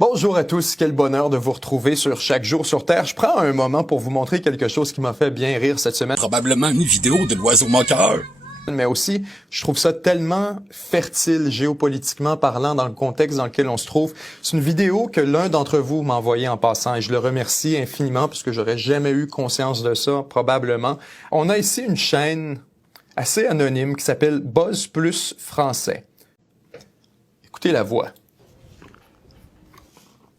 Bonjour à tous, quel bonheur de vous retrouver sur Chaque jour sur Terre. Je prends un moment pour vous montrer quelque chose qui m'a fait bien rire cette semaine. Probablement une vidéo de l'oiseau moqueur. Mais aussi, je trouve ça tellement fertile géopolitiquement parlant dans le contexte dans lequel on se trouve. C'est une vidéo que l'un d'entre vous m'a envoyée en passant et je le remercie infiniment parce que j'aurais jamais eu conscience de ça, probablement. On a ici une chaîne assez anonyme qui s'appelle Buzz Plus Français. Écoutez la voix.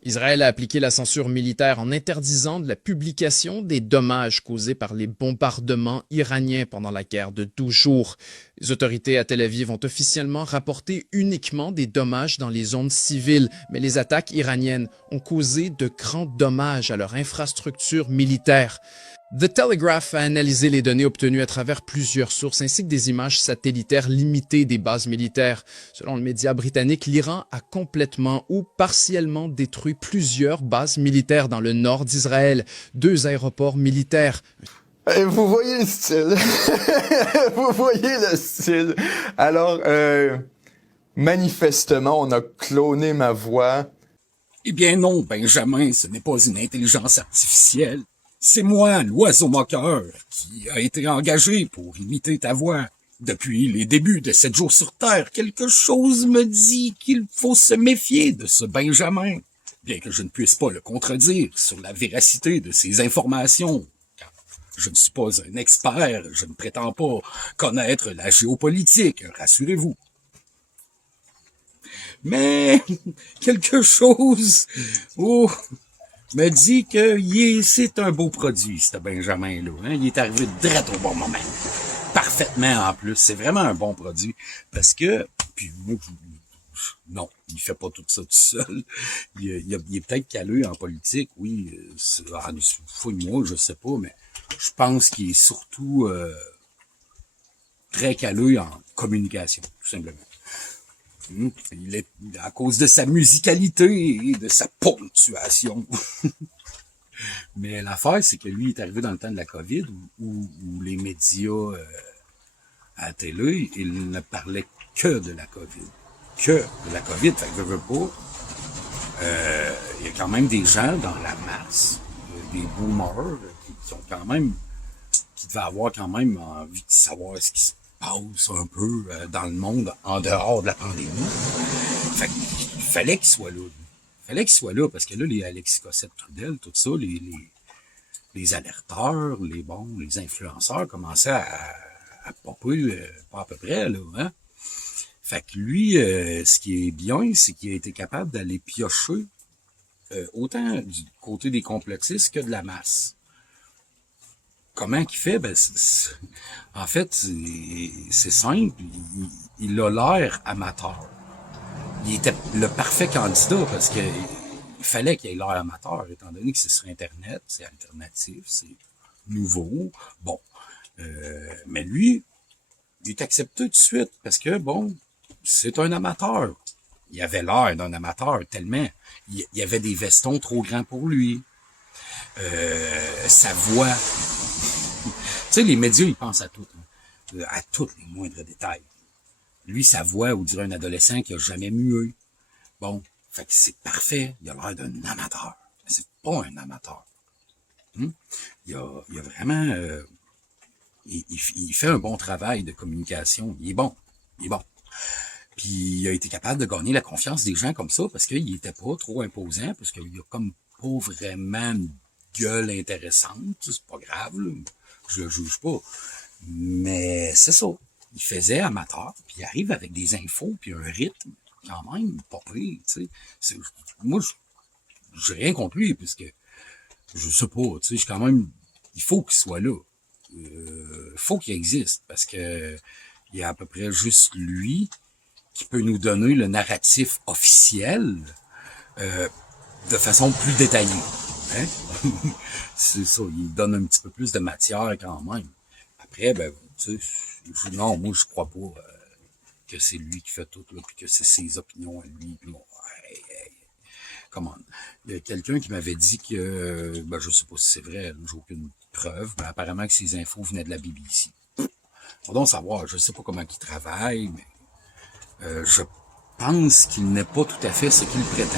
Israël a appliqué la censure militaire en interdisant de la publication des dommages causés par les bombardements iraniens pendant la guerre de 12 jours. Les autorités à Tel Aviv ont officiellement rapporté uniquement des dommages dans les zones civiles, mais les attaques iraniennes ont causé de grands dommages à leur infrastructure militaire. The Telegraph a analysé les données obtenues à travers plusieurs sources ainsi que des images satellitaires limitées des bases militaires. Selon le média britannique, l'Iran a complètement ou partiellement détruit plusieurs bases militaires dans le nord d'Israël, 2 aéroports militaires. Vous voyez le style. Vous voyez le style. Alors, manifestement, on a cloné ma voix. Eh bien non, Benjamin, ce n'est pas une intelligence artificielle. C'est moi, l'oiseau moqueur, qui a été engagé pour imiter ta voix. Depuis les débuts de 7 jours sur Terre, quelque chose me dit qu'il faut se méfier de ce Benjamin. Bien que je ne puisse pas le contredire sur la véracité de ses informations. Car je ne suis pas un expert, je ne prétends pas connaître la géopolitique, rassurez-vous. Mais quelque chose me dit que c'est un beau produit, ce Benjamin-là. Hein? Il est arrivé direct au bon moment. Parfaitement, en plus. C'est vraiment un bon produit. Parce que, puis moi, non, il fait pas tout ça tout seul. Il est peut-être calé en politique, oui. Fouille-moi, je sais pas, mais je pense qu'il est surtout très calé en communication, tout simplement. Il est à cause de sa musicalité et de sa ponctuation. Mais l'affaire, c'est que lui est arrivé dans le temps de la COVID où les médias à la télé, ils ne parlaient que de la COVID. Que de la COVID. Fait que veut pas. Il y a quand même des gens dans la masse, des boomers, qui ont quand même, qui devaient avoir quand même envie de savoir ce qui se passe un peu dans le monde en dehors de la pandémie. Fait qu'il fallait qu'il soit là. Il fallait qu'il soit là parce que là, les Alexis Cossette-Trudel, tout ça, les alerteurs, les influenceurs commençaient à popper pas à peu près, là, hein. Fait que lui, ce qui est bien, c'est qu'il a été capable d'aller piocher autant du côté des complotistes que de la masse. Comment qu'il fait? Ben, en fait, c'est simple. Il a l'air amateur. Il était le parfait candidat parce que il fallait qu'il ait l'air amateur, étant donné que c'est sur Internet, c'est alternatif, c'est nouveau. Bon. Mais lui, il est accepté tout de suite parce que, bon, c'est un amateur. Il avait l'air d'un amateur tellement. Il y avait des vestons trop grands pour lui. Sa voix. Tu sais, les médias, ils pensent à tout. Hein, à tous les moindres détails. Lui, sa voix, on dirait un adolescent qui a jamais mué. Bon, fait que c'est parfait. Il a l'air d'un amateur. Mais c'est pas un amateur. Il a vraiment... il fait un bon travail de communication. Il est bon. Puis il a été capable de gagner la confiance des gens comme ça parce qu'il était pas trop imposant, parce qu'il a comme pas vraiment une gueule intéressante. C'est pas grave, là. Je le juge pas. Mais c'est ça. Il faisait amateur, puis il arrive avec des infos, puis un rythme, quand même, pas pire, tu sais. Moi, j'ai rien contre lui, puisque, je sais pas, tu sais, je quand même, il faut qu'il soit là. Faut qu'il existe, parce que il y a à peu près juste lui qui peut nous donner le narratif officiel de façon plus détaillée. Hein? C'est ça, il donne un petit peu plus de matière quand même. Après, ben, tu sais, non, moi, je crois pas que c'est lui qui fait tout, là, puis que c'est ses opinions à lui. Puis bon, comment? Il y a quelqu'un qui m'avait dit que, ben, je sais pas si c'est vrai, j'ai aucune preuve, mais apparemment que ces infos venaient de la BBC. Faut donc savoir, je sais pas comment il travaille, mais je pense qu'il n'est pas tout à fait ce qu'il prétend.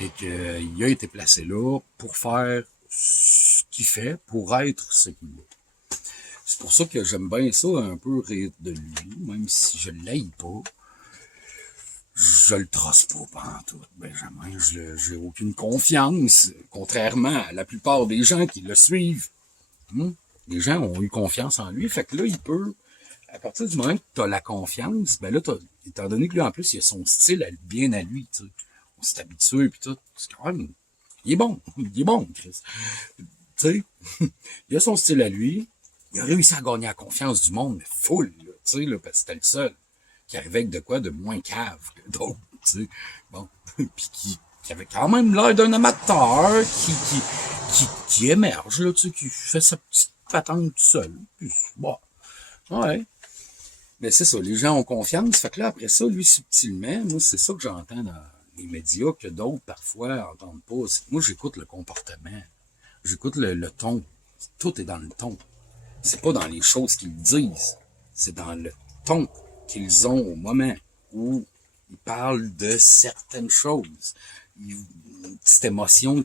Et qu'il a été placé là pour faire ce qu'il fait, pour être ce qu'il est. C'est pour ça que j'aime bien ça, un peu rire de lui, même si je ne l'haïs pas. Je le trosse pas pantoute, Benjamin. J'ai aucune confiance, contrairement à la plupart des gens qui le suivent. Les gens ont eu confiance en lui, fait que là, il peut, à partir du moment que tu as la confiance, ben là, étant donné que lui, en plus, il a son style bien à lui, tu sais. On s'est habitué, pis tout. C'est quand même, il est bon, Chris. Tu sais, il a son style à lui, il a réussi à gagner la confiance du monde, mais full, là, tu sais, là, parce que c'était le seul qui arrivait avec de quoi de moins cave que d'autres, tu sais. Bon, puis qui avait quand même l'air d'un amateur, qui émerge, là, tu sais, qui fait sa petite patente tout seul. Puis, bon, ouais. Mais c'est ça, les gens ont confiance, fait que là, après ça, lui, subtilement, moi, c'est ça que j'entends dans les médias, que d'autres, parfois, entendent pas. Moi, j'écoute le comportement, j'écoute le ton. Tout est dans le ton. C'est pas dans les choses qu'ils disent, c'est dans le ton qu'ils ont au moment où ils parlent de certaines choses. Une petite émotion,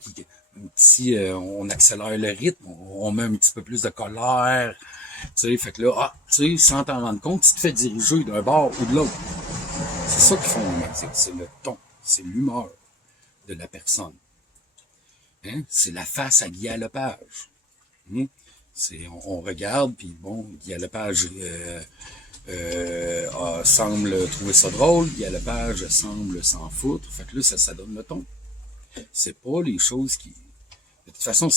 on accélère le rythme, on met un petit peu plus de colère, tu sais, fait que là, tu sais, sans t'en rendre compte, tu te fais diriger d'un bord ou de l'autre. C'est ça qu'ils font, c'est le ton, c'est l'humeur de la personne. Hein? C'est la face à Guy Lepage. On regarde, puis bon, Guy Lepage semble trouver ça drôle, Guy Lepage semble s'en foutre, fait que là, ça donne le ton. C'est pas les choses qui... De toute façon,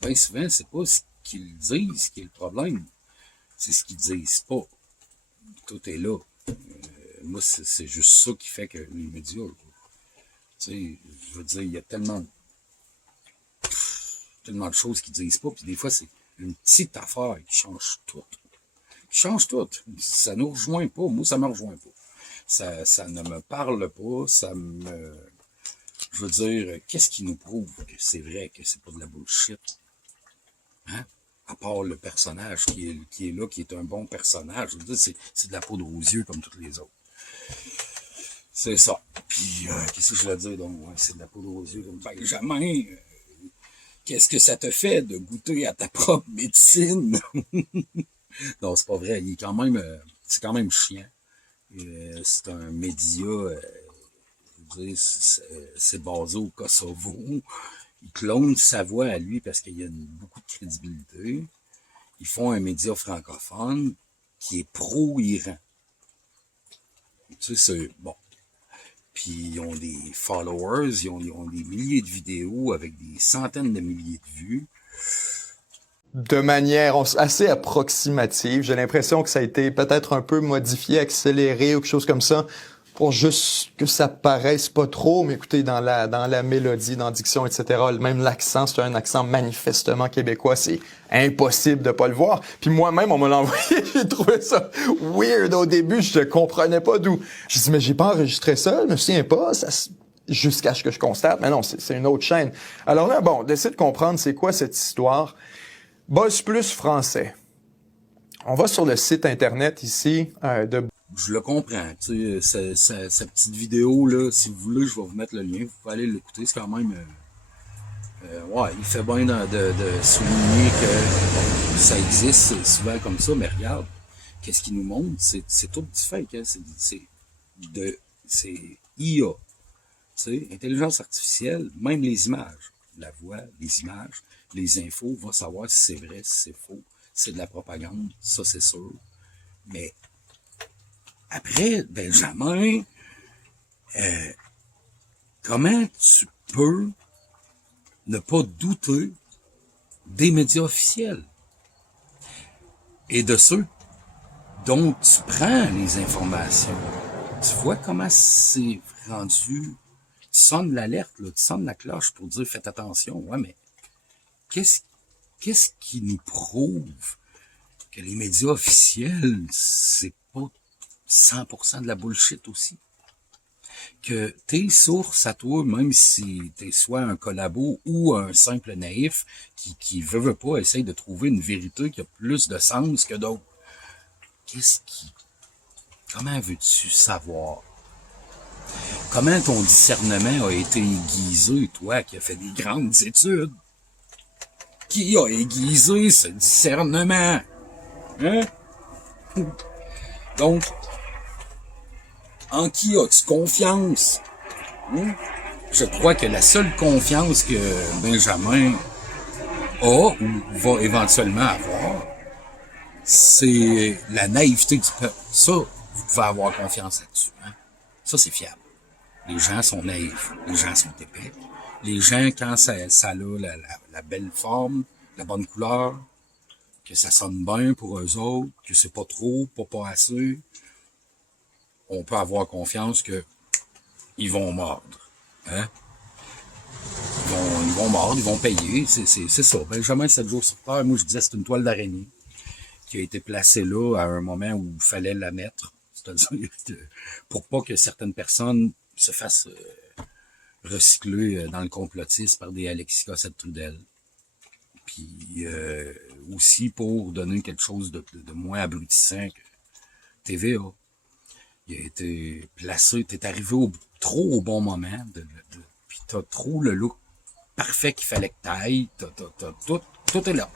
bien souvent, c'est pas ce qu'ils disent qui est le problème. C'est ce qu'ils disent pas. Tout est là. Moi, c'est juste ça qui fait que les médias, tu sais, je veux dire, il y a tellement de choses qu'ils disent pas, puis des fois, c'est une petite affaire qui change tout. Ça nous rejoint pas. Moi, ça me rejoint pas. Ça ne me parle pas. Je veux dire, qu'est-ce qui nous prouve que c'est vrai, que c'est pas de la bullshit? Hein? À part le personnage qui est là, qui est un bon personnage. Je veux dire, c'est de la poudre aux yeux comme tous les autres. C'est ça. Puis, qu'est-ce que je voulais dire? Donc, ouais, c'est de la poudre aux yeux. Donc, Benjamin, qu'est-ce que ça te fait de goûter à ta propre médecine? Non, c'est pas vrai. Il est quand même, c'est quand même chiant. C'est un média, je veux dire, c'est basé au Kosovo. Ils clonent sa voix à lui parce qu'il y a beaucoup de crédibilité. Ils font un média francophone qui est pro-Iran. Tu sais, c'est bon. Puis ils ont des followers, ils ont des milliers de vidéos avec des centaines de milliers de vues. De manière assez approximative. J'ai l'impression que ça a été peut-être un peu modifié, accéléré ou quelque chose comme ça, pour juste que ça paraisse pas trop. Mais écoutez, dans la mélodie, dans la diction, etc., même l'accent, c'est un accent manifestement québécois. C'est impossible de pas le voir. Puis moi-même, on me l'a envoyé. J'ai trouvé ça weird au début. Je comprenais pas d'où. J'ai dit, mais j'ai pas enregistré ça. Je me souviens pas. Jusqu'à ce que je constate. Mais non, c'est une autre chaîne. Alors là, bon, d'essayer de comprendre c'est quoi cette histoire. Buzz Plus français. On va sur le site internet ici de... Je le comprends. Tu sais, sa petite vidéo, là, si vous voulez, je vais vous mettre le lien. Vous pouvez aller l'écouter. C'est quand même... ouais, il fait bien de souligner que bon, ça existe, c'est souvent comme ça, mais regarde, qu'est-ce qu'il nous montre? C'est tout du fake. Hein? C'est IA. Tu sais, intelligence artificielle, même les images. La voix, les images, les infos, va savoir si c'est vrai, si c'est faux. C'est de la propagande, ça c'est sûr. Mais après, Benjamin, comment tu peux ne pas douter des médias officiels et de ceux dont tu prends les informations? Tu vois comment c'est rendu... Tu sonnes l'alerte, là, tu sonnes la cloche pour dire faites attention. Ouais, mais qu'est-ce qui nous prouve que les médias officiels, c'est pas 100% de la bullshit aussi? Que tes sources à toi, même si t'es soit un collabo ou un simple naïf qui veut pas essayer de trouver une vérité qui a plus de sens que d'autres. Comment veux-tu savoir? Comment ton discernement a été aiguisé, toi, qui as fait des grandes études? Qui a aiguisé ce discernement? Hein? Donc, en qui as-tu confiance? Hein? Je crois que la seule confiance que Benjamin a ou va éventuellement avoir, c'est la naïveté du peuple. Ça, vous pouvez avoir confiance là-dessus. Hein? Ça, c'est fiable. Les gens sont naïfs. Les gens sont épais. Les gens, quand ça a la belle forme, la bonne couleur, que ça sonne bien pour eux autres, que c'est pas trop, pas assez, on peut avoir confiance que ils vont mordre. Hein? Ils vont mordre, ils vont payer. C'est ça. Benjamin, 7 jours sur Terre, moi je disais c'est une toile d'araignée qui a été placée là à un moment où il fallait la mettre. C'est-à-dire pour pas que certaines personnes se fassent recycler dans le complotisme par des Alexis Cossette-Trudel. Puis aussi pour donner quelque chose de moins abrutissant que TVA. Il a été placé, t'es arrivé trop au bon moment, puis t'as trop le look parfait qu'il fallait que t'ailles, tout est là.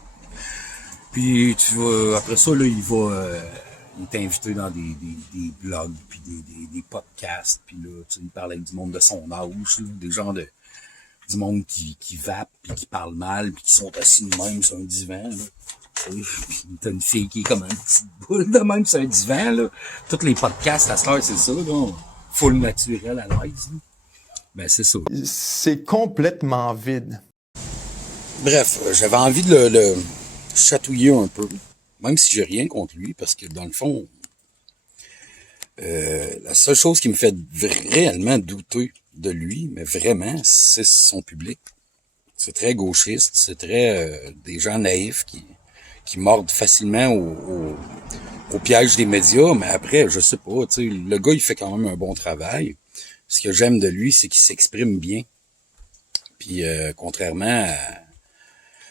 Puis tu vas, après ça, là, il t'a invité dans des blogs, puis des podcasts, puis là, tu sais, il parle avec du monde de son âge, là, des gens du monde qui vape, puis qui parle mal, puis qui sont assis de même sur un divan, là. Puis t'as une fille qui est comme une petite boule de même sur un divan, là. Tous les podcasts, à cette heure, c'est ça, là. Full naturel à l'aise, là. Ben, c'est ça. C'est complètement vide. Bref, j'avais envie de le chatouiller un peu. Même si j'ai rien contre lui, parce que dans le fond, la seule chose qui me fait réellement douter de lui, mais vraiment, c'est son public. C'est très gauchiste, c'est très des gens naïfs qui mordent facilement au piège des médias, mais après, je sais pas, tu sais, le gars, il fait quand même un bon travail. Ce que j'aime de lui, c'est qu'il s'exprime bien. Puis, contrairement à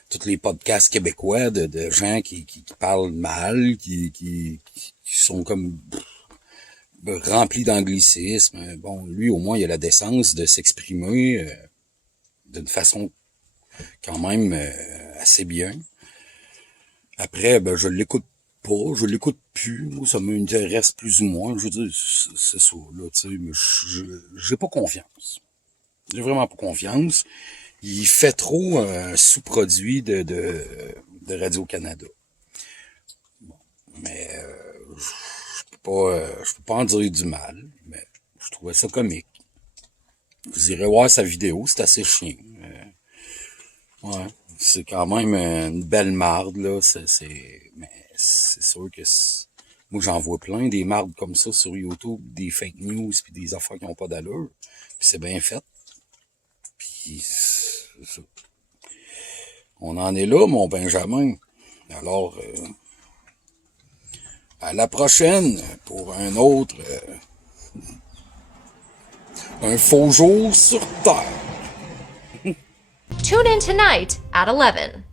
tous les podcasts québécois de gens qui parlent mal, qui sont comme remplis d'anglicisme, bon, lui, au moins, il a la décence de s'exprimer d'une façon quand même assez bien. Après, ben, je l'écoute plus. Moi, ça m'intéresse plus ou moins. Je veux dire, c'est ça, là, tu sais, mais j'ai pas confiance. J'ai vraiment pas confiance. Il fait trop un sous-produit de Radio-Canada. Bon, mais je peux pas en dire du mal, mais je trouvais ça comique. Vous irez voir sa vidéo, c'est assez chiant. Ouais, c'est quand même une belle marde, là. Mais c'est sûr que moi, j'en vois plein des mardes comme ça sur YouTube, des fake news, puis des affaires qui n'ont pas d'allure. Puis c'est bien fait. Puis c'est ça. On en est là, mon Benjamin. Alors, à la prochaine pour un autre... un faux jour sur Terre. Tune in tonight at 11.